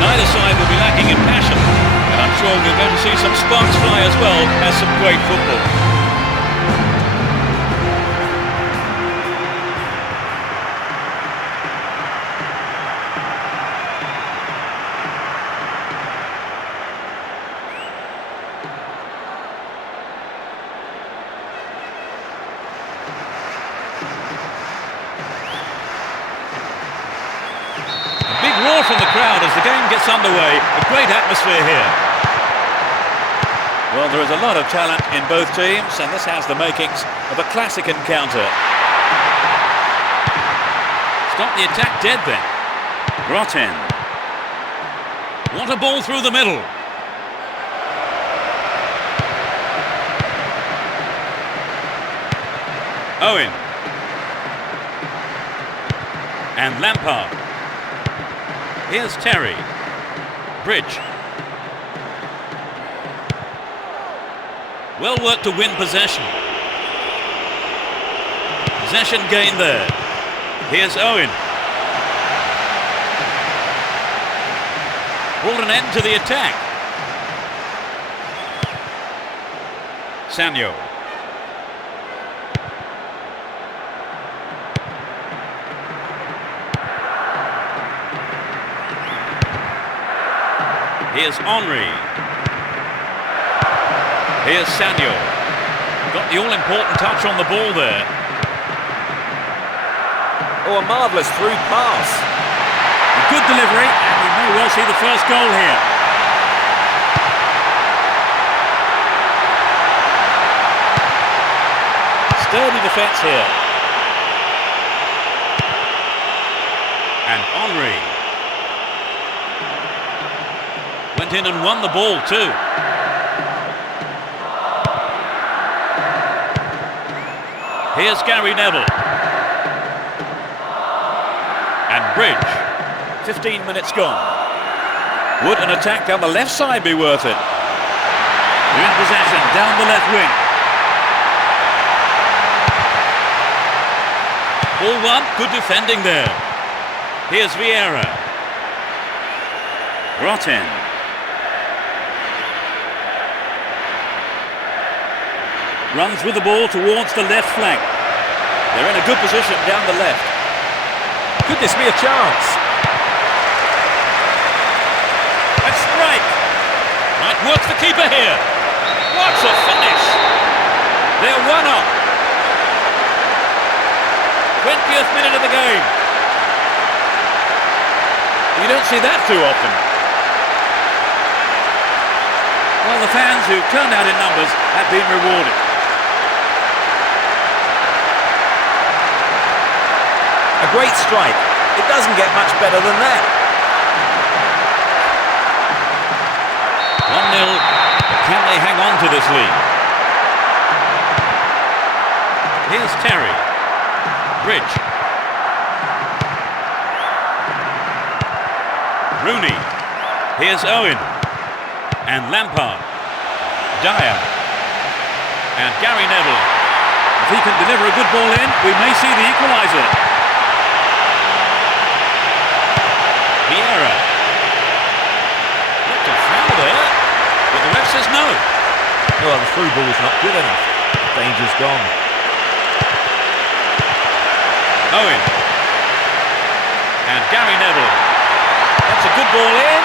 Neither side will be lacking in passion, and I'm sure we're going to see some sparks fly as well as some great football. Roar from the crowd as the game gets underway. A great atmosphere here. Well, there is a lot of talent in both teams, and this has the makings of a classic encounter. Stop the attack dead then. Rotten. What a ball through the middle. Owen. And Lampard. Here's Terry. Bridge. Well worked to win possession. Possession gained there. Here's Owen. Brought an end to the attack. Sanyo. Here's Henry. Here's Sanyo. Got the all-important touch on the ball there. Oh, a marvellous through pass. A good delivery, and we may well see the first goal here. Sturdy defence here. And Henry. Went in and won the ball too. Here's Gary Neville. And Bridge. 15 minutes gone. Would an attack down the left side be worth it? We're in possession down the left wing. Ball one, good defending there. Here's Vieira. Rotten. Runs with the ball towards the left flank. They're in a good position down the left. Could this be a chance? A strike! Might work the keeper here. What a finish! They're one up. 20th minute of the game. You don't see that too often. Well, the fans who turned out in numbers have been rewarded. A great strike. It doesn't get much better than that. 1-0. Can they hang on to this lead? Here's Terry. Bridge. Rooney. Here's Owen. And Lampard. Dyer. And Gary Neville. If he can deliver a good ball in, we may see the equaliser. Vieira. Looked a foul there, but the ref says no. Well, the through ball is not good enough. The danger's gone. Owen. And Gary Neville. That's a good ball in.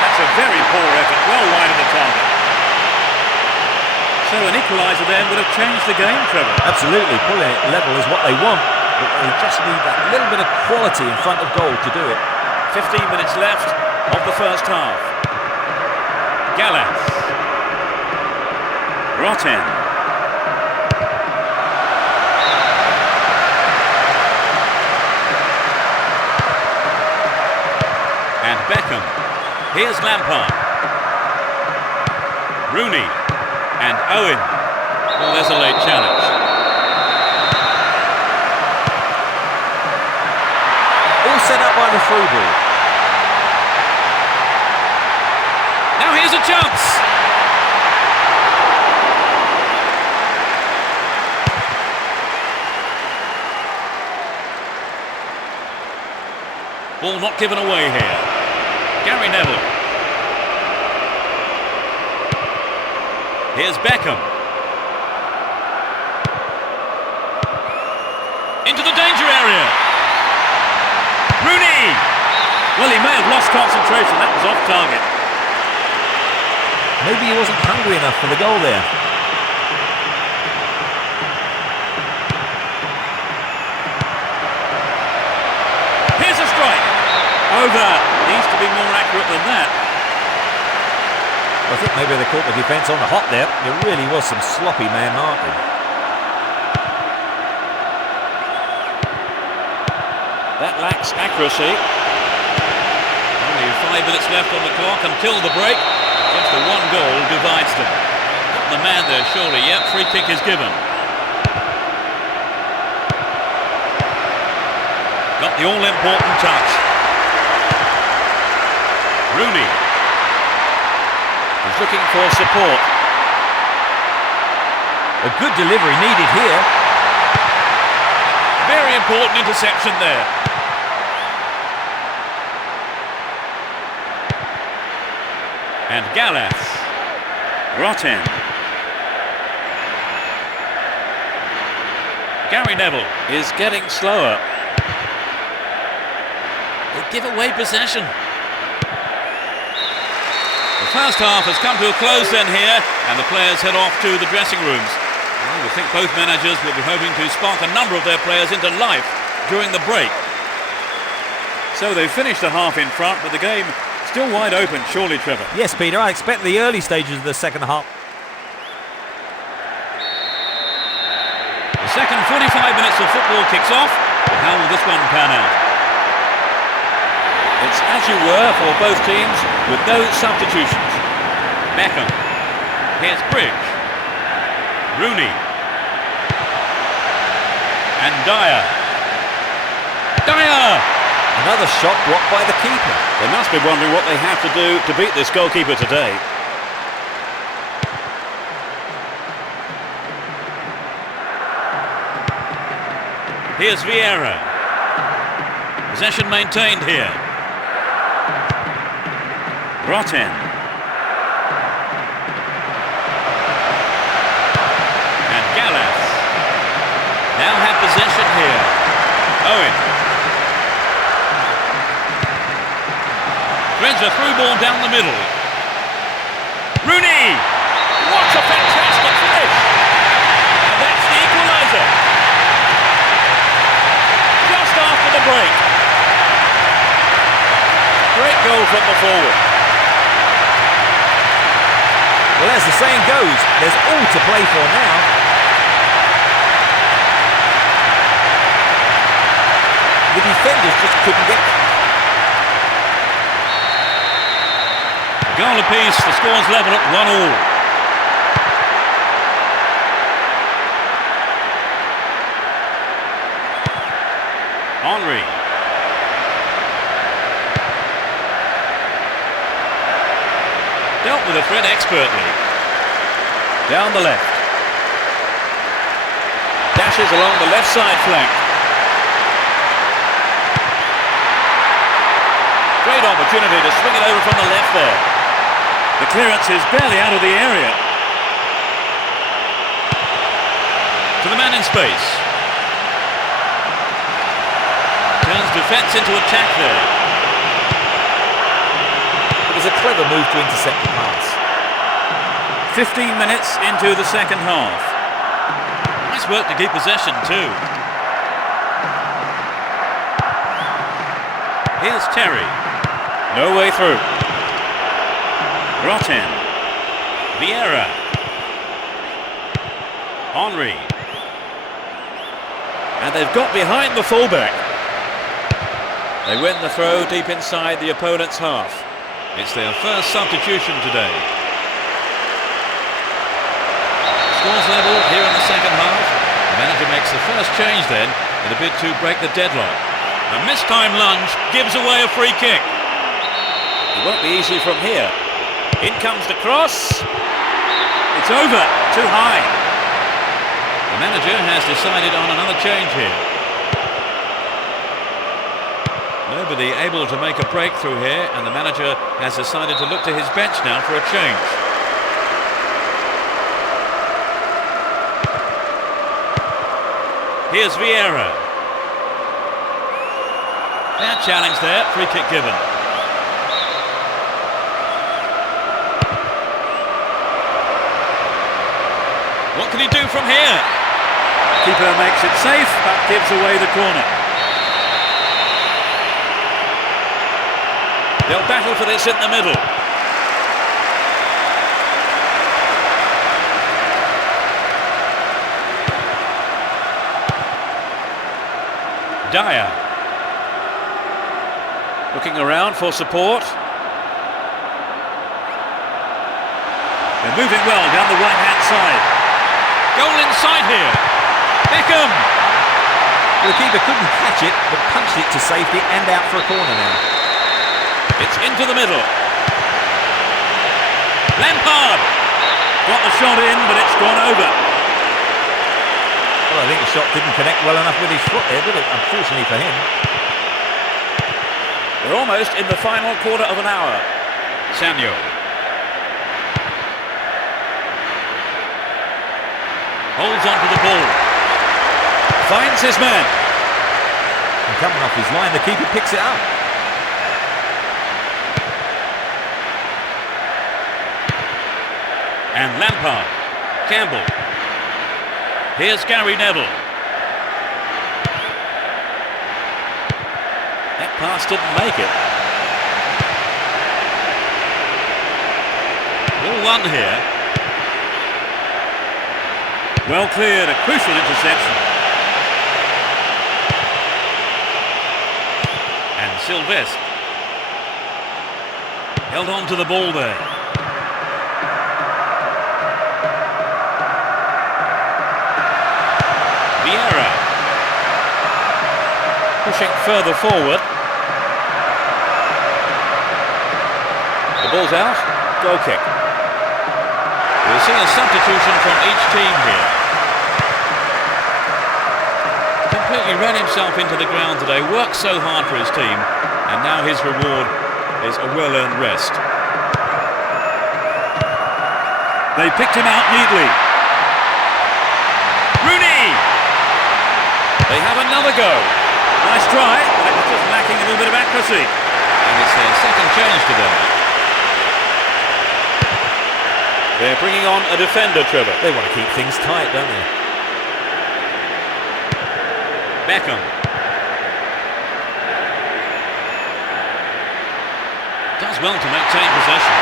That's a very poor effort, well wide of the target. So an equaliser then would have changed the game, Trevor. Absolutely, pulling it level is what they want. But they just need that little bit of quality in front of goal to do it. 15 minutes left of the first half. Gallas. Rotten. Here's Lampard. Rooney and Owen. Well, there's a late challenge. All set up by the through ball. Now here's a chance. Ball not given away here. Gary Neville. Here's Beckham. Into the danger area. Rooney! Well, he may have lost concentration. That was off target. Maybe he wasn't hungry enough for the goal there. Here's a strike. Over. Needs to be more accurate than that. I think maybe they caught the defence on the hop there. There really was some sloppy man marking. That lacks accuracy. Only 5 minutes left on the clock until the break. Just the one goal divides them. Got the man there, surely. Yep, free kick is given. Got the all-important touch. Rooney. He's looking for support. A good delivery needed here. Very important interception there. And Gallas. Rotten. Gary Neville is getting slower. They give away possession. The first half has come to a close then here, and the players head off to the dressing rooms. I would think both managers will be hoping to spark a number of their players into life during the break. So they finished the half in front, but the game still wide open, surely, Trevor. Yes, Peter, I expect the early stages of the second half. The second 45 minutes of football kicks off. How will this one pan out? It's as you were for both teams, with no substitutions. Beckham. Here's Bridge. Rooney. And Dyer. Dyer! Another shot blocked by the keeper. They must be wondering what they have to do to beat this goalkeeper today. Here's Vieira. Possession maintained here. Rotten. And Gallas. Now have possession here. Owen. Threads a through ball down the middle. Rooney! What a fantastic finish! And that's the equaliser. Just after the break. Great goal from the forward. Well, as the saying goes, there's all to play for now. The defenders just couldn't get there. Goal apiece, the score's level at 1-1. Henry. Dealt with the threat expertly. Down the left. Dashes along the left side flank. Great opportunity to swing it over from the left there. The clearance is barely out of the area. To the man in space. Turns defence into attack there. It was a clever move to intercept the pass. 15 minutes into the second half. Nice work to keep possession too. Here's Terry. No way through. Rotten. Vieira. Henry. And they've got behind the fullback. They win the throw deep inside the opponent's half. It's their first substitution today. Scores level here in the second half. The manager makes the first change then in a bid to break the deadlock. A mistimed lunge gives away a free kick. It won't be easy from here. In comes the cross. It's over. Too high. The manager has decided on another change here. Nobody able to make a breakthrough here, and the manager has decided to look to his bench now for a change. Here's Vieira. Fair challenge there, free kick given. What can he do from here? Keeper makes it safe, but gives away the corner. They'll battle for this in the middle. Dyer. Looking around for support. They're moving well down the right-hand side. Goal inside here. Beckham. The keeper couldn't catch it, but punched it to safety and out for a corner now. It's into the middle. Lampard. Got the shot in, but it's gone over. Well, I think the shot didn't connect well enough with his foot there, did it? Unfortunately for him. We're almost in the final quarter of an hour. Samuel. Holds on to the ball. Finds his man. And coming off his line, the keeper picks it up. And Lampard. Campbell. Here's Gary Neville. That pass didn't make it. Ball one here. Well cleared, a crucial interception. And Sylvestre. Held on to the ball there. Vieira. Pushing further forward. The ball's out. Goal kick. We'll see a substitution from each team here. Completely ran himself into the ground today, worked so hard for his team, and now his reward is a well-earned rest. They picked him out neatly. Rooney! They have another go. Nice try, but it was just lacking a little bit of accuracy. And it's their second change today. They're bringing on a defender, Trevor. They want to keep things tight, don't they? Beckham. Does well to maintain possession.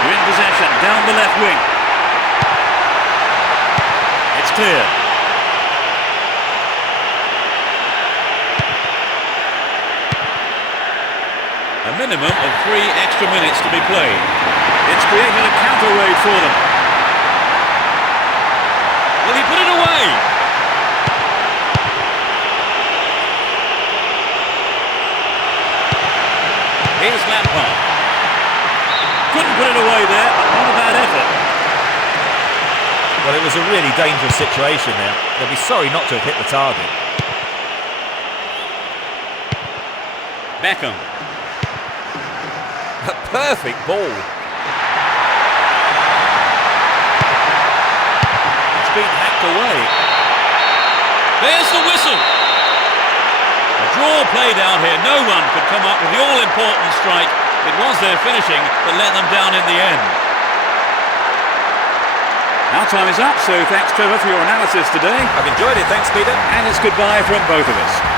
You're in possession, down the left wing. It's clear. A minimum of 3 extra minutes to be played. It's created a counter raid for them. Will he put it away? Here's Lampard. Couldn't put it away there, but not a bad effort. Well, it was a really dangerous situation there. They'll be sorry not to have hit the target. Beckham. A perfect ball. It's been hacked away. There's the whistle. A draw played out here. No one could come up with the all-important strike. It was their finishing that let them down in the end. Our time is up, so thanks, Trevor, for your analysis today. I've enjoyed it. Thanks, Peter. And it's goodbye from both of us.